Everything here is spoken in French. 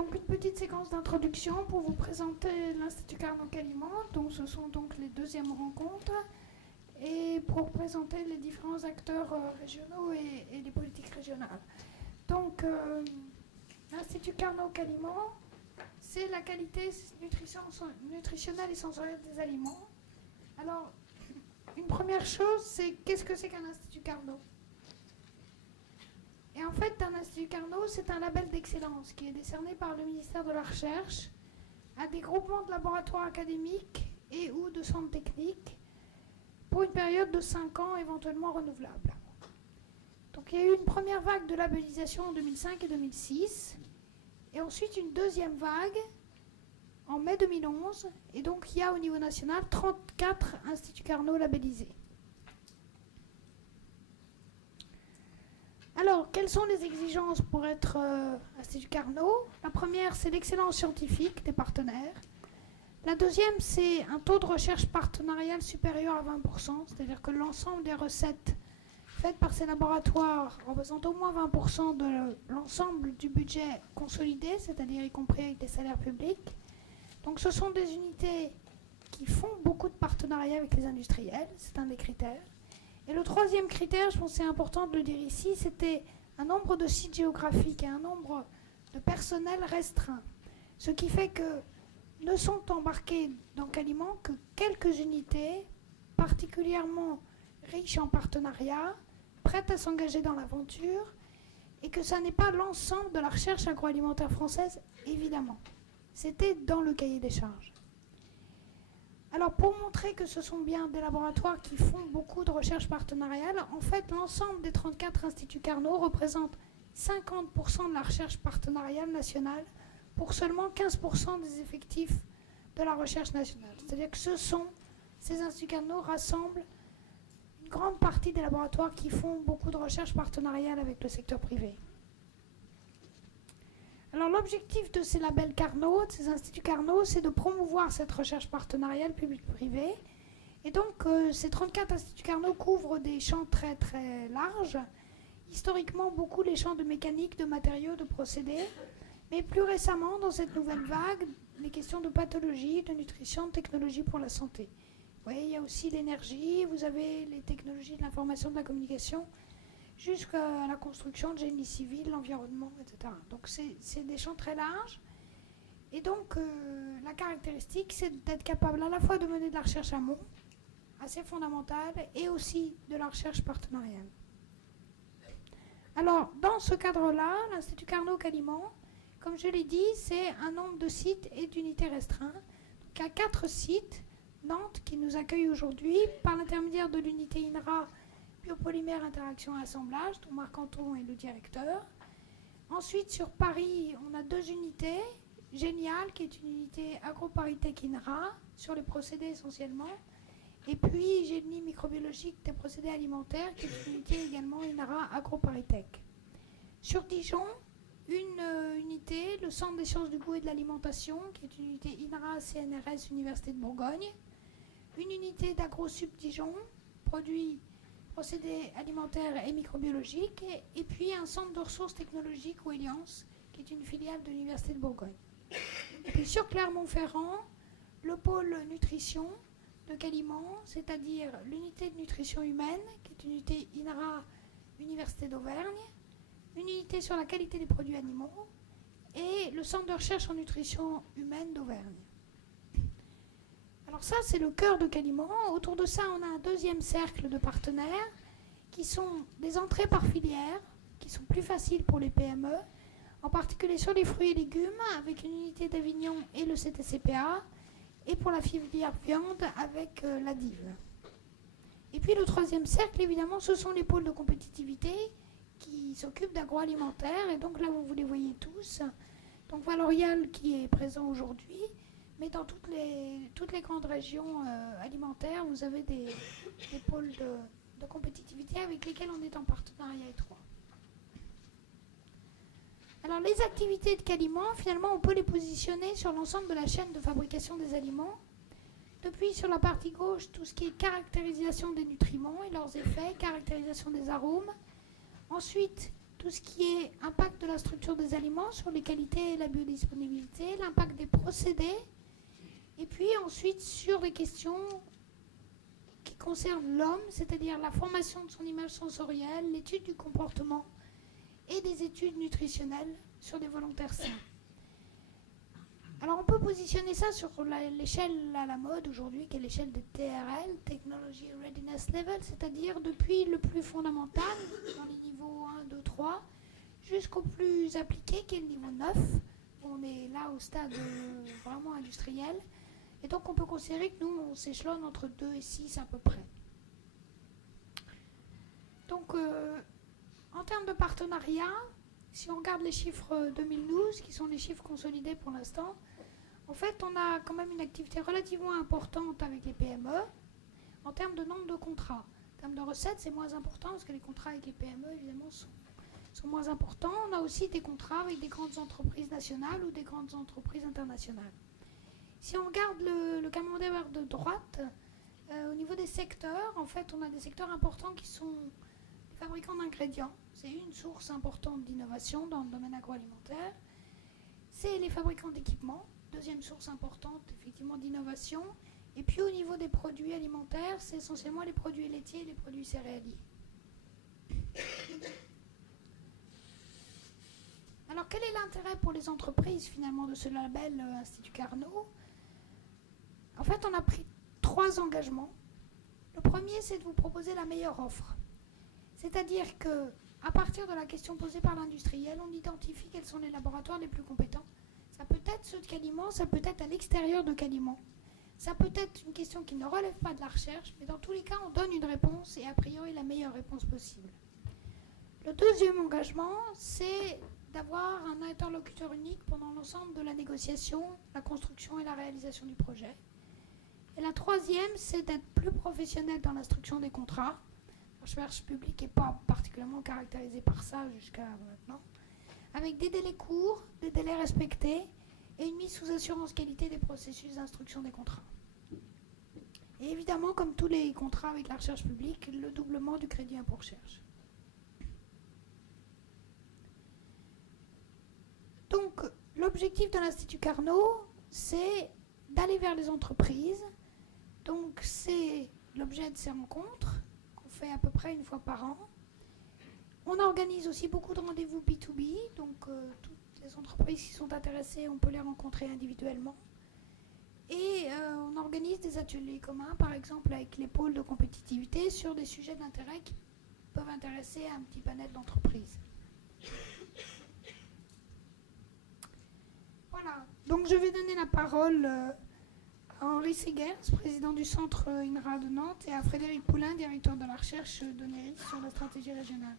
donc une petite séquence d'introduction pour vous présenter l'Institut Carnot-Caliment, dont ce sont donc les deuxièmes rencontres, et pour présenter les différents acteurs régionaux et les politiques régionales. Donc, l'Institut Carnot-Caliment, c'est la qualité nutritionnelle et sensorielle des aliments. Alors, une première chose, c'est qu'est-ce que c'est qu'un Institut Carnot? Et en fait, un Institut Carnot, c'est un label d'excellence qui est décerné par le ministère de la Recherche à des groupements de laboratoires académiques et ou de centres techniques pour une période de 5 ans éventuellement renouvelable. Donc il y a eu une première vague de labellisation en 2005 et 2006, et ensuite une deuxième vague en mai 2011, et donc il y a au niveau national 34 Instituts Carnot labellisés. Alors, quelles sont les exigences pour être Institut Carnot? La première, c'est l'excellence scientifique des partenaires. La deuxième, c'est un taux de recherche partenariale supérieur à 20%, c'est-à-dire que l'ensemble des recettes faites par ces laboratoires représentent au moins 20% de l'ensemble du budget consolidé, c'est-à-dire y compris avec des salaires publics. Donc ce sont des unités qui font beaucoup de partenariats avec les industriels, c'est un des critères. Et le troisième critère, je pense que c'est important de le dire ici, c'était un nombre de sites géographiques et un nombre de personnel restreint. Ce qui fait que ne sont embarqués dans Caliment que quelques unités particulièrement riches en partenariats, prêtes à s'engager dans l'aventure, et que ça n'est pas l'ensemble de la recherche agroalimentaire française, évidemment. C'était dans le cahier des charges. Alors, pour montrer que ce sont bien des laboratoires qui font beaucoup de recherche partenariale, en fait, l'ensemble des 34 Instituts Carnot représente 50% de la recherche partenariale nationale pour seulement 15% des effectifs de la recherche nationale. C'est-à-dire que ces Instituts Carnot rassemblent une grande partie des laboratoires qui font beaucoup de recherche partenariale avec le secteur privé. Alors l'objectif de ces labels Carnot, de ces instituts Carnot, c'est de promouvoir cette recherche partenariale publique-privée. Et donc ces 34 instituts Carnot couvrent des champs très très larges. Historiquement, beaucoup les champs de mécanique, de matériaux, de procédés. Mais plus récemment, dans cette nouvelle vague, les questions de pathologie, de nutrition, de technologie pour la santé. Vous voyez, il y a aussi l'énergie, vous avez les technologies de l'information, de la communication, jusqu'à la construction, de génie civil, l'environnement, etc. Donc c'est des champs très larges. Et donc la caractéristique, c'est d'être capable à la fois de mener de la recherche amont, assez fondamentale, et aussi de la recherche partenariale. Alors, dans ce cadre-là, l'Institut Carnot-Caliment, comme je l'ai dit, c'est un nombre de sites et d'unités restreints. Donc il y a 4 sites, Nantes, qui nous accueille aujourd'hui, par l'intermédiaire de l'unité INRA, Biopolymère, Interaction et Assemblage, dont Marc Anton est le directeur. Ensuite, sur Paris, on a 2 unités. Génial, qui est une unité AgroParisTech INRA, sur les procédés essentiellement. Et puis, Génie microbiologique des procédés alimentaires, qui est une unité également INRA AgroParisTech. Sur Dijon, une unité, le Centre des sciences du goût et de l'alimentation, qui est une unité INRA CNRS Université de Bourgogne. Une unité d'AgroSup Dijon, produits, procédés alimentaires et microbiologiques. Et puis un centre de ressources technologiques ou Eliance, qui est une filiale de l'Université de Bourgogne. Et puis sur Clermont-Ferrand, le pôle nutrition de Caliment, c'est-à-dire l'unité de nutrition humaine, qui est une unité INRA Université d'Auvergne, une unité sur la qualité des produits animaux et le centre de recherche en nutrition humaine d'Auvergne. Alors ça, c'est le cœur de Caliment. Autour de ça, on a un deuxième cercle de partenaires qui sont des entrées par filière, qui sont plus faciles pour les PME, en particulier sur les fruits et légumes, avec une unité d'Avignon et le CTCPA, et pour la filière viande avec la DIV. Et puis le troisième cercle, évidemment, ce sont les pôles de compétitivité qui s'occupent d'agroalimentaire, et donc là, vous les voyez tous. Donc Valorial qui est présent aujourd'hui, mais dans toutes les grandes régions alimentaires, vous avez des pôles de compétitivité avec lesquels on est en partenariat étroit. Alors les activités de Caliment, finalement, on peut les positionner sur l'ensemble de la chaîne de fabrication des aliments. Depuis, sur la partie gauche, tout ce qui est caractérisation des nutriments et leurs effets, caractérisation des arômes. Ensuite, tout ce qui est impact de la structure des aliments sur les qualités et la biodisponibilité, l'impact des procédés, et puis ensuite sur des questions qui concernent l'homme, c'est-à-dire la formation de son image sensorielle, l'étude du comportement et des études nutritionnelles sur des volontaires sains. Alors on peut positionner ça sur l'échelle à la mode aujourd'hui, qui est l'échelle des TRL, Technology Readiness Level, c'est-à-dire depuis le plus fondamental, dans les niveaux 1, 2, 3, jusqu'au plus appliqué, qui est le niveau 9. On est là au stade vraiment industriel. Et donc on peut considérer que nous, on s'échelonne entre 2 et 6 à peu près. Donc en termes de partenariat, si on regarde les chiffres 2012, qui sont les chiffres consolidés pour l'instant, en fait, on a quand même une activité relativement importante avec les PME en termes de nombre de contrats. En termes de recettes, c'est moins important parce que les contrats avec les PME, évidemment, sont moins importants. On a aussi des contrats avec des grandes entreprises nationales ou des grandes entreprises internationales. Si on regarde le camembert de droite, au niveau des secteurs, en fait, on a des secteurs importants qui sont les fabricants d'ingrédients. C'est une source importante d'innovation dans le domaine agroalimentaire. C'est les fabricants d'équipements. Deuxième source importante, effectivement, d'innovation. Et puis au niveau des produits alimentaires, c'est essentiellement les produits laitiers et les produits céréaliers. Alors quel est l'intérêt pour les entreprises finalement de ce label Institut Carnot? En fait, on a pris 3 engagements. Le premier, c'est de vous proposer la meilleure offre. C'est-à-dire que à partir de la question posée par l'industriel, on identifie quels sont les laboratoires les plus compétents. Ça peut être ceux de Caliment, ça peut être à l'extérieur de Caliment. Ça peut être une question qui ne relève pas de la recherche, mais dans tous les cas, on donne une réponse et a priori la meilleure réponse possible. Le deuxième engagement, c'est d'avoir un interlocuteur unique pendant l'ensemble de la négociation, la construction et la réalisation du projet. Et la troisième, c'est d'être plus professionnel dans l'instruction des contrats. La recherche publique n'est pas particulièrement caractérisée par ça jusqu'à maintenant, avec des délais courts, des délais respectés et une mise sous assurance qualité des processus d'instruction des contrats. Et évidemment, comme tous les contrats avec la recherche publique, le doublement du crédit impôt recherche. Donc, l'objectif de l'Institut Carnot, c'est d'aller vers les entreprises. Donc, c'est l'objet de ces rencontres qu'on fait à peu près une fois par an. On organise aussi beaucoup de rendez-vous B2B, donc toutes les entreprises qui sont intéressées, on peut les rencontrer individuellement. Et on organise des ateliers communs, par exemple avec les pôles de compétitivité, sur des sujets d'intérêt qui peuvent intéresser un petit panel d'entreprises. Voilà, donc je vais donner la parole à Henri Segers, président du centre INRA de Nantes, et à Frédéric Poulain, directeur de la recherche de NERI sur la stratégie régionale.